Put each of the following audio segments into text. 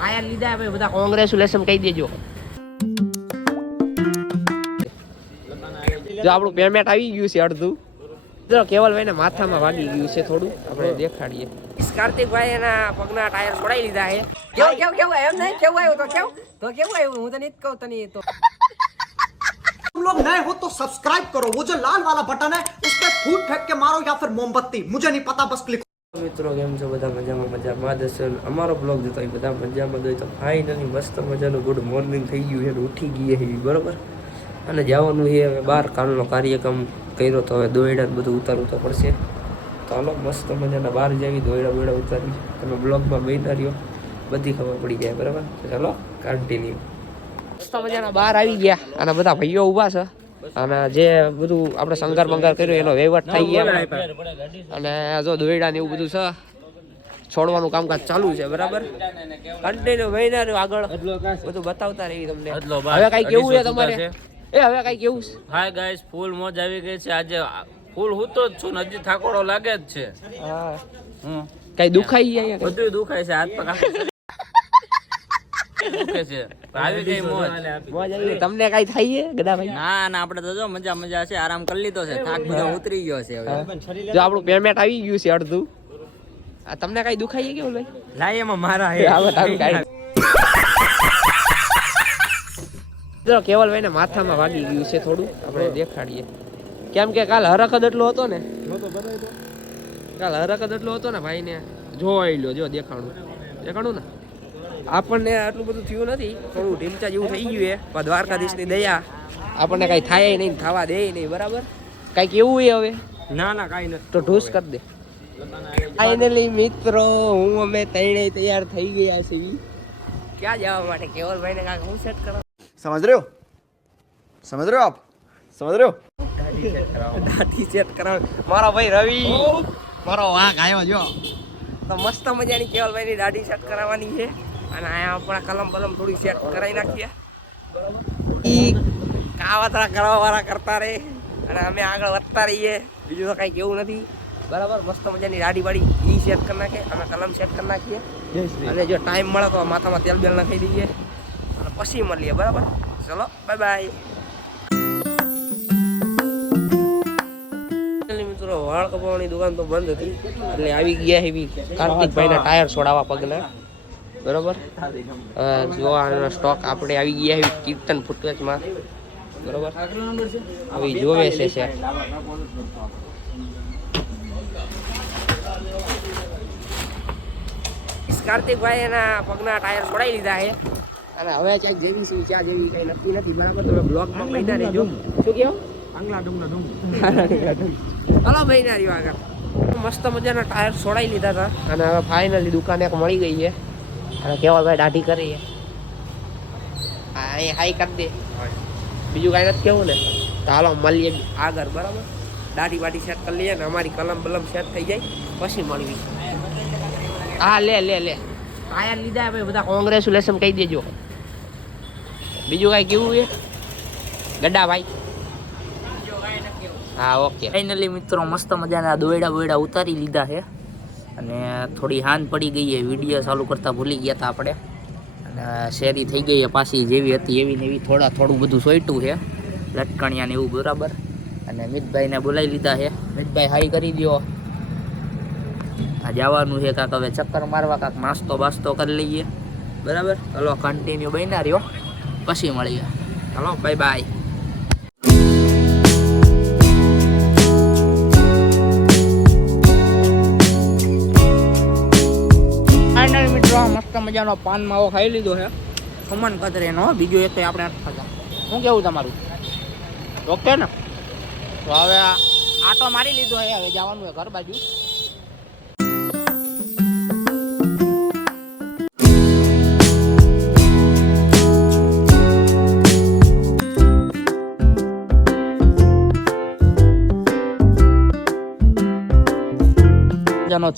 Tyre લીધા ભાઈ બધા કોંગ્રેચ્યુલેશન કહી દેજો. જો આપણું પેમેન્ટ આવી ગયું છે અડધું. જો કેવલભાઈ ને માથામાં વાગી ગયું છે થોડું, આપણે દેખાડીએ. કાર્તિકભાઈ એના પગના ટાયર છોડાઈ લીધા છે. કેવું એમ નહીં કેવું આવ્યું તો કેવું આવ્યું હું તને જ કહું તને તો. तुम लोग नए हो तो सब्सक्राइब करो, वो जो लाल वाला बटन है उस पे फूट फेंक के मारो या फिर मोमबत्ती, मुझे नहीं पता, बस क्लिक. મિત્રો કેમ છો બધા? મજામાં દર્શન અમારો બ્લોગ જોતો હોય બધા મજામાં હોય તો ફાઇનલી મસ્ત મજાનું ગુડ મોર્નિંગ થઈ ગયું છે, ઉઠી ગઈ છે બરોબર. અને જવાનું છે હવે બહાર, કાલનો કાર્યક્રમ કર્યો તો હવે દોયડા બધું ઉતારવું તો પડશે. તો હાલો મસ્ત મજાના બહાર જવી, દોયડા ઉતારી. તમે બ્લોગમાં બેઠા રહ્યો, બધી ખબર પડી જાય બરાબર. ચાલો કન્ટિન્યુ. મસ્ત મજાના બહાર આવી ગયા અને બધા ભાઈઓ ઊભા છે અને જે બધું આપણે શંકર બંગર કર્યું એનો વહીવટ થઈ ગયા. અને જો દોયડા ને એવું બધું છે, છોડવાનું કામકાજ ચાલુ છે બરાબર. કન્ટિન્યુ મહિના રહ્યો આગળ બધું બતાવતા રહી તમને. હવે કઈ કેવું છે તમારે? હવે કઈ કેવું છે? હાય ગાઈસ, ફૂલ મોજ આવી ગઈ છે આજે. ફૂલ હૂતો જ છું ને, હજી થાકોડો લાગે જ છે. હા કઈ દુખાઈ જાય? બધું દુખાય છે, હાથ પગ દુખે છે. આવી ગઈ મોજ. મોજ આવી. તમને કઈ થાય છે ગદાભાઈ? ના ના, આપણે તો જો મજા છે, આરામ કરી લીધો છે, થાક બધો ઉતરી ગયો છે હવે. જો આપણું પેમેન્ટ આવી ગયું છે અડધું. આ તમને કઈ દુખાઈ છે કેવું ભાઈ? લાય એમાં મારા હે. જો કેવલભાઈ ને માથામાં વાગી ગયું છે થોડું, આપણે દેખાડીએ. કેમ કે કાલ હરકત એટલો હતો ને, ભાઈ ને જોઈ લો. જો દેખાણું ને આપણને આટલું બધું થયું નથી, થોડું ઢીમચા જેવું થઈ ગયું છે. પણ દ્વારકાધીશની દયા આપણને કઈ થાય નહીં, થવા દે નહીં બરાબર. કઈ કેવું છે હવે? ના ના કાઈ નથી. તો ઢૂસ કરી દે. ફાઇનલી મિત્રો હું અમે ત્રણેય તૈયાર થઈ ગયા છીએ ક્યાં જવા માટે. કેવલભાઈ ને કાંઈક હું સેટ કરો. समझ रहे हो आप, समझ रहे हो. દાઢી સેટ કરાવ. મારો ભાઈ રવિ, મારો વાઘ આવ્યો જો. તો મસ્ત મજાની કેવલભાઈ ની દાઢી સેટ કરાવવાની છે. અને અહીંયા આપણા કલમ થોડી સેટ કરાવી નાખીએ. ઈ કાવતરા કરવા વાળા કરતા રહે અને અમે આગળ વધતા રહીએ. બીજું તો કઈ કેવું નથી બરાબર. મસ્ત મજાની દાઢી વાળી ઈ સેટ કરી નાખે, અમે કલમ સેટ કરી નાખીએ. અને જો ટાઈમ મળે તો માથામાં તેલ બેલ નાખી દઈએ અને પછી મળીએ બરાબર. ચલો બાય બાય. મિત્રો વાળ કપાવવાની દુકાન તો બંધ હતી એટલે આવી ગયા એવી કાર્તિકભાઈ ના ટાયર છોડાવવા પગના બરોબર. જોવાનો સ્ટોક આપણે આવી ગયા એવી કીર્તન ફૂટવેચમાં બરોબર. હવે જોવે છે કાર્તિકભાઈ એના પગના ટાયર છોડાઈ લીધા છે અને હવે ક્યાંક જેવી શું ક્યાં જેવી કઈ નક્કી નથી બરાબર. તમે બ્લોગમાં મહિના રહેજો. શું કહો? હલો ભાઈ ના રહ્યો આગળ. મસ્ત મજાના ટાયર છોડાઈ લીધા હતા અને હવે ફાઇનલી દુકાન એક મળી ગઈ છે. અને કેવલભાઈ દાઢી કરી છે. હા એ હાઈ કરી દે, બીજું કાંઈ નથી કેવું ને. તો હાલો મળીએ આગળ બરાબર. દાઢી બાઢી સેટ કરી લઈએ ને અમારી કલમ બલમ સેટ થઈ જાય પછી મળવી. હા લે ટાયર લીધા ભાઈ બધા કોંગ્રેચ્યુલેશન કહી દેજો. બીજું કાંઈ કેવું છે ગડાભાઈ? હા ઓકે. ફાઇનલી મિત્રો મસ્ત મજાના દોયડા ઉતારી લીધા છે અને થોડી હાન પડી ગઈ છે. વિડીયો ચાલુ કરતા ભૂલી ગયા હતા આપણે અને શેરી થઈ ગઈ છે પાછી, જેવી હતી એવી ને એવી. થોડું બધું સોઈટું છે, લટકણિયા ને એવું બરાબર. અને મિતભાઈને બોલાવી લીધા છે. મિતભાઈ હાઈ કરી દો. આ જવાનું છે કાંક હવે ચક્કર મારવા, કાંક નાસ્તો બાસ્તો કરી લઈએ બરાબર. ચલો કન્ટિન્યુ બન્યા રહ્યો, પછી મળીએ. ચલો બાય બાય. મિત્રો મસ્ત મજાનો પાન માવો ખાઈ લીધો છે ખમણ કતરેનો. બીજું એક તો આપણે ખાતા. શું કેવું તમારું? ઓકે ને? તો હવે આટો મારી લીધો છે, હવે જવાનું છે ઘર બાજુ.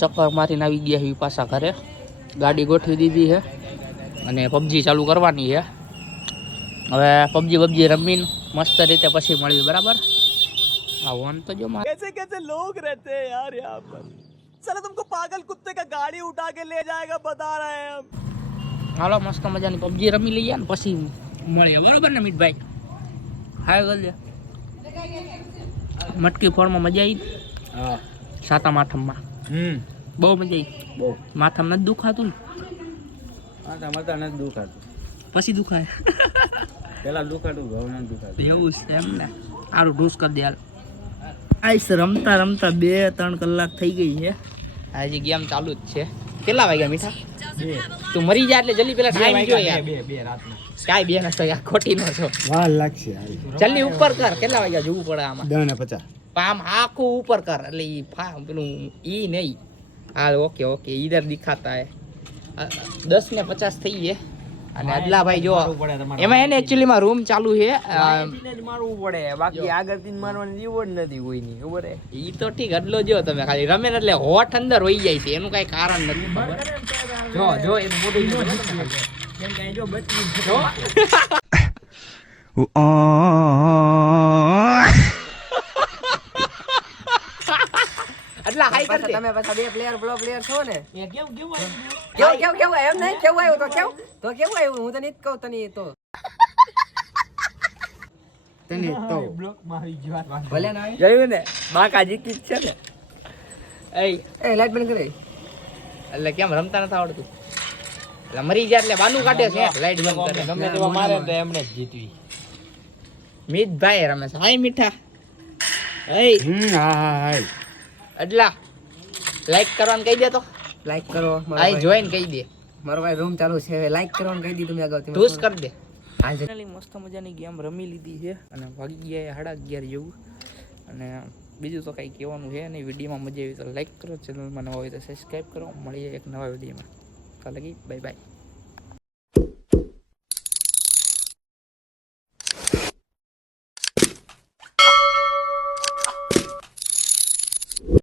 ચક્કર મારીને આવી ગયા છે પાછા ઘરે. ગાડી ગોઠવી દીધી છે અને પબજી ચાલુ કરવાની છે. હવે પબજી રમીને મસ્ત રીતે પછી મળવી બરાબર. આ વન તો જો कैसे लोग रहते हैं यार यहाँ पर. साला तुमको पागल कुत्ते का गाड़ी उठा के ले जाएगा, बता रहे हैं हम. હાલો મસ્ત મજાની પબજી રમી લઈએ ને પછી મળીએ બરોબર ને મીઠભાઈ હાય ગલ્યા મટકી ફોડમાં મજા આવી હા સાતમ આઠમમાં બહુ મજા આવી બહુ માથામાં નથી દુખાતું ને હા તમારે નથી દુખાતું પછી દુખાય પેલા દુખાતું હવે નથી દુખાતું એવું છે એમ ને સારું ઢૂસ કરી દે હાલ આઈસ રમતા રમતા 2-3 કલાક થઈ ગઈ છે હજી ગેમ ચાલુ જ છે કેટલા વાગ્યા મીઠા તું મરી જા એટલે જલ્દી પેલા ટાઈમ જો યાર બે રાતના કાઈ બે નતો યાર ખોટી નો છો વાર લાગશે જલ્દી ઉપર કર કેટલા વાગ્યા જોવું પડે આમાં 10:50 આમ આખું ઉપર કર એટલે ઈ પેલું ઈ નહીં હા ઓકે ઓકે ઈધર દિખાતા હે 10:50 થઈ ગયે અને અદલાભાઈ જો એમાં એને એકચ્યુઅલી માં રૂમ ચાલુ છે મારવું પડે બાકી આગળથી મારવાની રીવોર્ડ નથી કોઈની ખબર હે ઈ તો ઠીક અદલો જો તમે ખાલી રમે ને એટલે હોઠ અંદર વહી જાય છે એનું કઈ કારણ નથી ખબર જો એનું મોઢું કેમ કે જો બચી જો અદલા હાઈ કર દે તમે પાછા બે પ્લેયર બ્લો પ્લેયર છો ને એ કેવું કેવું કેવું એમ નહીં કેવું આવ્યું તો કેવું આવ્યું હું તને જ કહું તને તો તને તો બ્લોક મારી જીવાત ભલે ના આવી જોયું ને બાકા જીતી છે ને એ લાઈટ બંધ કરે એટલે કેમ રમતા નથી આવડતું એટલે મરી જાય એટલે બાનું કાઢે છે લાઈટ બંધ કરે ગમે તેવા મારે તો એમને જ જીતવી મીઠભાઈ રમે છે હાય મીઠા એ હા અડલા લાઈક કરવાનું કહી દે તો લાઈક કરો આઈ જોઈન કહી દે મારો ભાઈ રૂમ ચાલુ છે લાઈક કરવાનું કહી દીધું મેં અગાઉ ઢૂસ કરી દે આજે મસ્ત મજાની ગેમ રમી લીધી છે અને વાગી ગયા 11:30 જેવું અને બીજું તો કંઈ કહેવાનું છે નહીં વિડીયોમાં મજા આવી તો લાઈક કરો ચેનલમાં નવા હોય તો સબસ્ક્રાઈબ કરો મળીએ એક નવા વિડીયોમાં કાલે બાય બાય